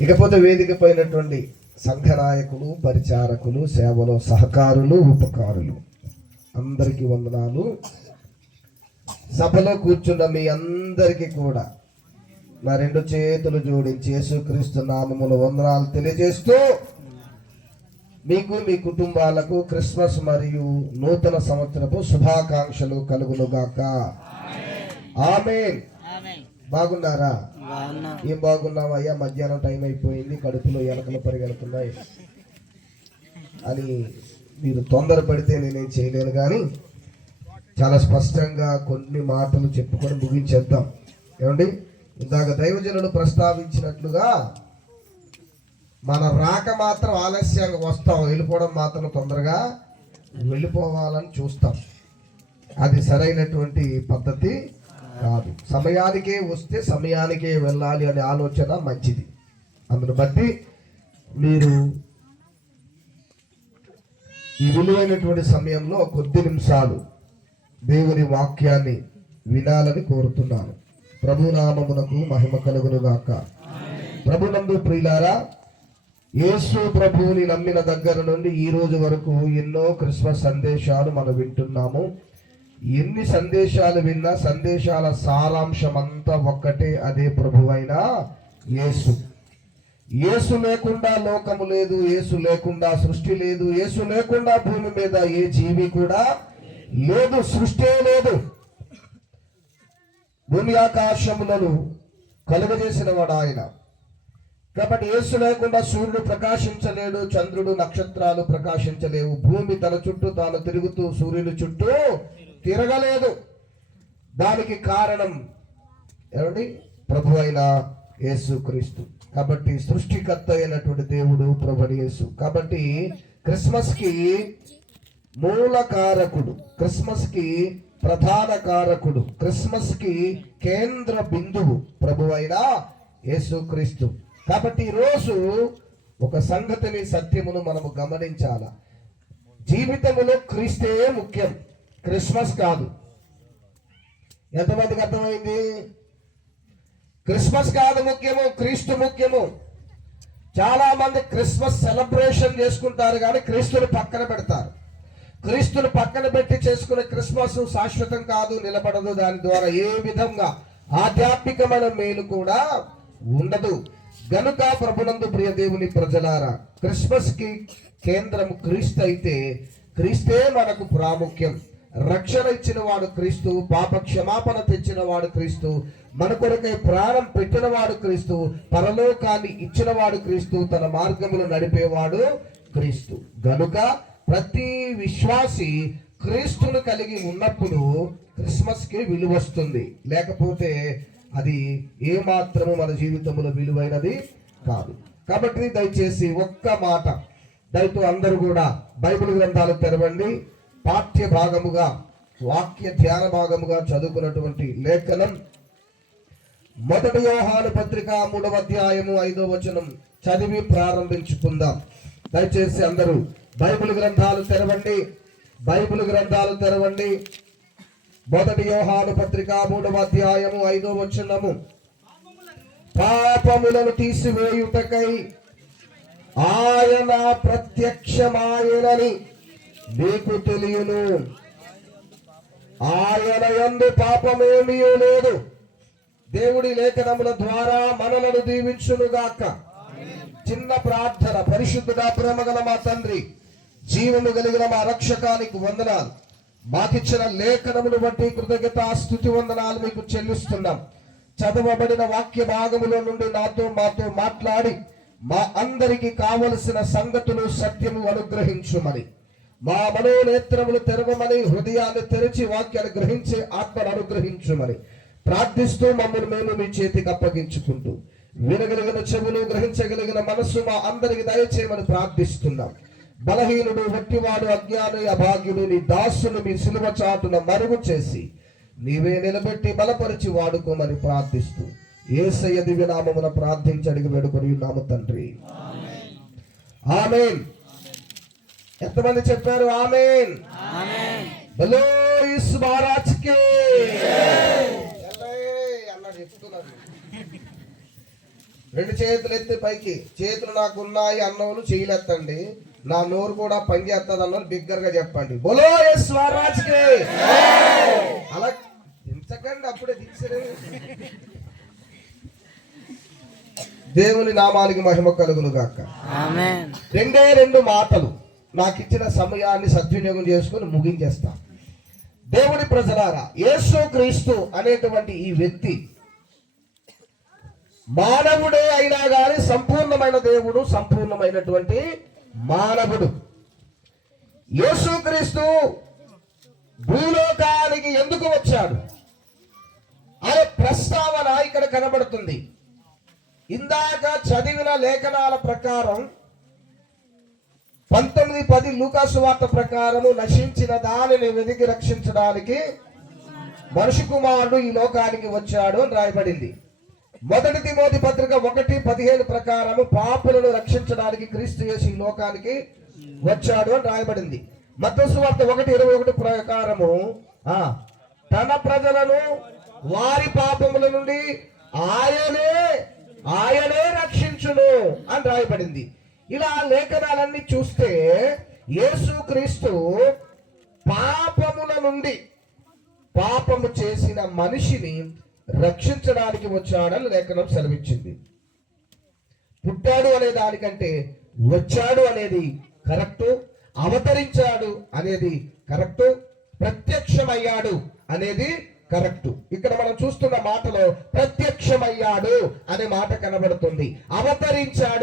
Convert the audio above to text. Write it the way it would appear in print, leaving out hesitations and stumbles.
ఇకపోతే వేదిక పైనటువంటి సంఘ నాయకులు, పరిచారకులు, సేవలో సహకారులు, ఉపకారులు అందరికీ వందనాలు. సభలో కూర్చున్న మీ అందరికీ కూడా నా 2 చేతులు జోడించి యేసుక్రీస్తు నామములో వందనాలు తెలియజేస్తూ మీకు, మీ కుటుంబాలకు క్రిస్మస్ మరియు నూతన సంవత్సరపు శుభాకాంక్షలు కలుగునుగాక. ఆమేన్. బాగున్నారా? ఏం బాగున్నామయ్యా, మధ్యాహ్నం టైం అయిపోయింది, కడుపులో ఎలకలు పరిగెడుతున్నాయి అని మీరు తొందరపడితే నేనేం చేయలేను. కానీ చాలా స్పష్టంగా కొన్ని మాటలు చెప్పుకొని ముగించేద్దాం. ఏమండి, ఇందాక దైవజనులు ప్రస్తావించినట్లుగా మన రాక మాత్రం ఆలస్యంగా వస్తాం, వెళ్ళిపోవడం మాత్రం తొందరగా వెళ్ళిపోవాలని చూస్తాం. అది సరైనటువంటి పద్ధతి కాదు. సమయానికే వస్తే సమయానికే వెళ్ళాలి అనే ఆలోచన మంచిది. అందును బట్టి మీరు ఈ విలువైనటువంటి సమయంలో కొద్ది నిమిషాలు దేవుని వాక్యాన్ని వినాలని కోరుతున్నాను. ప్రభునామమునకు మహిమ కలుగునుగాక. ప్రభునందు ప్రియులారా, యేసు ప్రభువుని నమ్మిన దగ్గర నుండి ఈ రోజు వరకు ఎన్నో క్రిస్మస్ సందేశాలు మనం వింటున్నాము. ఎన్ని సందేశాలు విన్నా సందేశాల సారాంశం అంతా ఒక్కటే, అదే ప్రభువైన యేసు. యేసు లేకుండా లోకము లేదు, యేసు లేకుండా సృష్టి లేదు, యేసు లేకుండా భూమి మీద ఏ జీవి కూడా లేదు, సృష్టి లేదు. భూమి ఆకాశములను కలుగజేసిన వాడు ఆయన. కాబట్టి యేసు లేకుండా సూర్యుడు ప్రకాశించలేడు, చంద్రుడు నక్షత్రాలు ప్రకాశించలేవు, భూమి తన చుట్టూ తాను తిరుగుతూ సూర్యుని చుట్టూ తిరగలేదు. దానికి కారణం ఏమండి? ప్రభు అయిన యేసుక్రీస్తు. కాబట్టి సృష్టికర్త అయినటువంటి దేవుడు ప్రభుని యేసు. కాబట్టి క్రిస్మస్ కి మూల కారకుడు, క్రిస్మస్ కి ప్రధాన కారకుడు, క్రిస్మస్ కి కేంద్ర బిందువు ప్రభు అయిన యేసుక్రీస్తు. కాబట్టి ఈరోజు ఒక సంగతిని, సత్యమును మనము గమనించాల. జీవితములో క్రీస్తే ముఖ్యం, క్రిస్మస్ కాదు. ఎంతమందికి అర్థమైంది? క్రిస్మస్ కాదు ముఖ్యము, క్రీస్తు ముఖ్యము. చాలా మంది క్రిస్మస్ సెలబ్రేషన్ చేసుకుంటారు కానీ క్రీస్తుని పక్కన పెడతారు. క్రీస్తుని పక్కన పెట్టి చేసుకునే క్రిస్మస్ శాశ్వతం కాదు, నిలబడదు. దాని ద్వారా ఏ విధంగా ఆధ్యాత్మికమైన మేలు కూడా ఉండదు. గనుక ప్రభునందు ప్రియ దేవుని ప్రజలారా, క్రిస్మస్ కి కేంద్రం క్రీస్తు అయితే క్రీస్తే మనకు ప్రాముఖ్యం. రక్షణ ఇచ్చిన వాడు క్రీస్తు, పాప క్షమాపణ తెచ్చిన వాడు క్రీస్తు, మన కొరకై ప్రాణం పెట్టిన వాడు క్రీస్తు, పరలోకాన్ని ఇచ్చిన వాడు క్రీస్తు, తన మార్గములు నడిపేవాడు క్రీస్తు. గనుక ప్రతి విశ్వాసి క్రీస్తును కలిగి ఉన్నప్పుడు క్రిస్మస్ కి విలువ వస్తుంది. లేకపోతే అది ఏ మాత్రము మన జీవితంలో విలువైనది కాదు. కాబట్టి దయచేసి ఒక్క మాట, దయతో అందరూ కూడా బైబిల్ గ్రంథాలు తెరవండి. పాఠ్య భాగముగా, వాక్య ధ్యాన భాగముగా చదువుకున్నటువంటి లేఖనం 1 యోహాను పత్రిక 3వ అధ్యాయము 5వ వచనం చదివి ప్రారంభించుకుందాం. దయచేసి అందరూ బైబిల్ గ్రంథాలు తెరవండి, బైబిల్ గ్రంథాలు తెరవండి. 1 యోహాను పత్రిక 3వ అధ్యాయము 5వ వచనము. పాపములను తీసివేయుటకై ఆయన ప్రత్యక్షమాయనని నీకు తెలియను, ఆయన యందు పాపమేమీ లేదు. దేవుడి లేఖనముల ద్వారా మనలను దీవించునుగాక. చిన్న ప్రార్థన. పరిశుద్ధుడా, ప్రేమగల మా తండ్రి, జీవము కలిగిన మా రక్షకానికి వందనాలు. మాకిచ్చిన లేఖనమును బట్టి కృతజ్ఞతా స్తుతి వందనాలు మీకు చెల్లిస్తున్నాం. చదవబడిన వాక్య భాగములో నుండి నాతో మాతో మాట్లాడి మా అందరికి కావలసిన సంగతులు, సత్యము అనుగ్రహించుమని, మా మనోనేత్రములు తెరవమని, హృదయాన్ని తెరిచి వాక్యాన్ని గ్రహించే ఆత్మను అనుగ్రహించుమని ప్రార్థిస్తూ మమ్మల్ని మేము మీ చేతికి అప్పగించుకుంటూ, వినగలిగిన చెవులు, గ్రహించగలిగిన మనస్సు మా అందరికి దయచేయమని ప్రార్థిస్తున్నాం. బలహీనుడు, వట్టివాడు, అజ్ఞాని, అభాగ్యుడు నీ దాసును మీ సిలువ చాటున మరుగు చేసి నీవే నిలబెట్టి బలపరిచి వాడుకోమని ప్రార్థిస్తూ యేసయ్య దివ్య నామమున ప్రార్థించి అడిగి వేడుకొని ఉన్నాము తండ్రి. ఆమేన్. ఎంతమంది చెప్పారు ఆమేన్? బలో యేసు మహారాజ్ కి అన్న చెప్తున్నారు. రెండు చేతులు ఎత్తి పైకి, చేతులు నాకు ఉన్నాయి అన్నోళ్ళు చేయలేత్తండి, నా నోరు కూడా పని చేస్తుంది అన్నోళ్ళు బిగ్గరగా చెప్పండి, బోలో యేసు స్వరాజ్కి. అలా దించకండి, అప్పుడే దించరు. దేవుని నామానికి మహిమ కలుగును గాక. రెండే రెండు మాటలు నాకు ఇచ్చిన సమయాన్ని సద్వినియోగం చేసుకుని ముగించేస్తా. దేవుని ప్రజలారా, యేసు క్రీస్తు అనేటువంటి ఈ వ్యక్తి మానవుడే అయినా గాని సంపూర్ణమైన దేవుడు, సంపూర్ణమైనటువంటి మానవుడు. యేసుక్రీస్తు భూలోకానికి ఎందుకు వచ్చాడు అనే ప్రస్తావన ఇక్కడ కనబడుతుంది. ఇందాక చదివిన లేఖనాల ప్రకారం 19:10 లూకాసు వార్త ప్రకారము నశించిన దానిని వెతికి రక్షించడానికి మనిషి కుమారుడు ఈ లోకానికి వచ్చాడు అని రాయబడింది. 1 తిమోతి పత్రిక 1:15 ప్రకారము పాపులను రక్షించడానికి క్రీస్తు యేసు ఈ లోకానికి వచ్చాడు అని రాయబడింది. మత్తయి సువార్త 1:21 ప్రకారము తన ప్రజలను వారి పాపముల నుండి ఆయనే రక్షించును అని రాయబడింది. ఇలా లేఖనాలన్నీ చూస్తే యేసుక్రీస్తు పాపముల నుండి, పాపము చేసిన మనిషిని రక్షించడానికి వచ్చాడని లేఖనం సెలవిచ్చింది. పుట్టాడు అనే దానికంటే వచ్చాడు అనేది కరెక్టు, అవతరించాడు అనేది కరెక్టు, ప్రత్యక్షమయ్యాడు అనేది కరెక్టు. ఇక్కడ మనం చూస్తున్న మాటలో ప్రత్యక్షమయ్యాడు అనే మాట కనబడుతుంది, అవతరించాడు